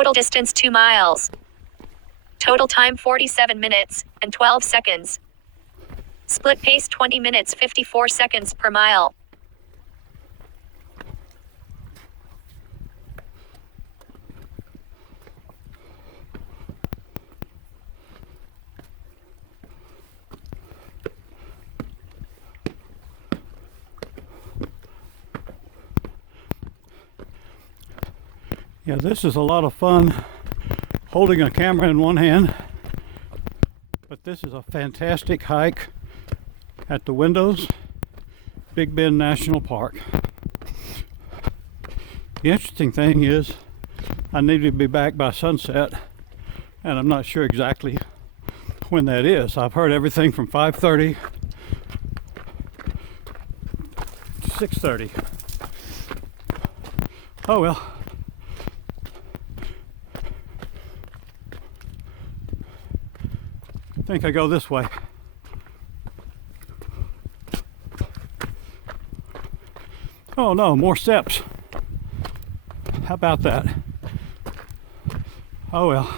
Total distance 2 miles. Total time 47 minutes and 12 seconds. Split pace 20 minutes 54 seconds per mile. Yeah, this is a lot of fun holding a camera in one hand, but this is a fantastic hike at the Windows Big Bend National Park. The interesting thing is I need to be back by sunset, and I'm not sure exactly when that is. I've heard everything from 5:30 to 6:30. Oh well. I think I go this way. Oh no, more steps. How about that? Oh well.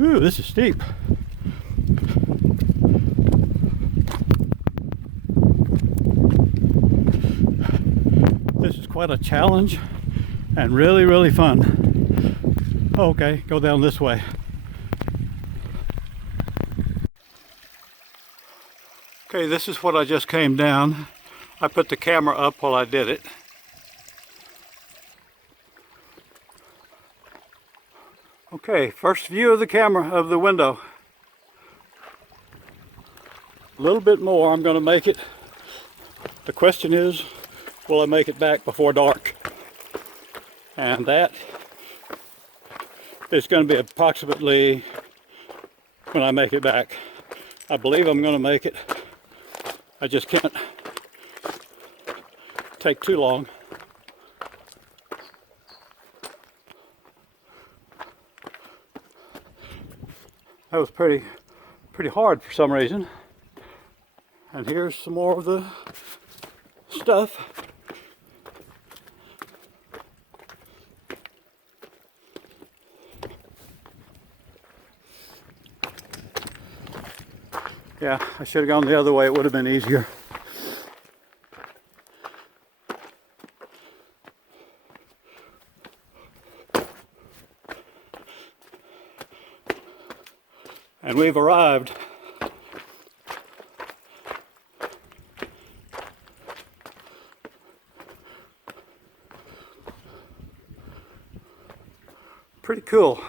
Ooh, this is steep. This is quite a challenge and really, really fun. Okay, go down this way. Okay, this is what I just came down. I put the camera up while I did it. Okay, first view of the camera of the window. A little bit more, I'm going to make it. The question is, will I make it back before dark? And that is going to be approximately when I make it back. I believe I'm going to make it. I just can't take too long. That was pretty hard for some reason. And here's some more of the stuff. Yeah, I should have gone the other way. It would have been easier. And we've arrived. Pretty cool.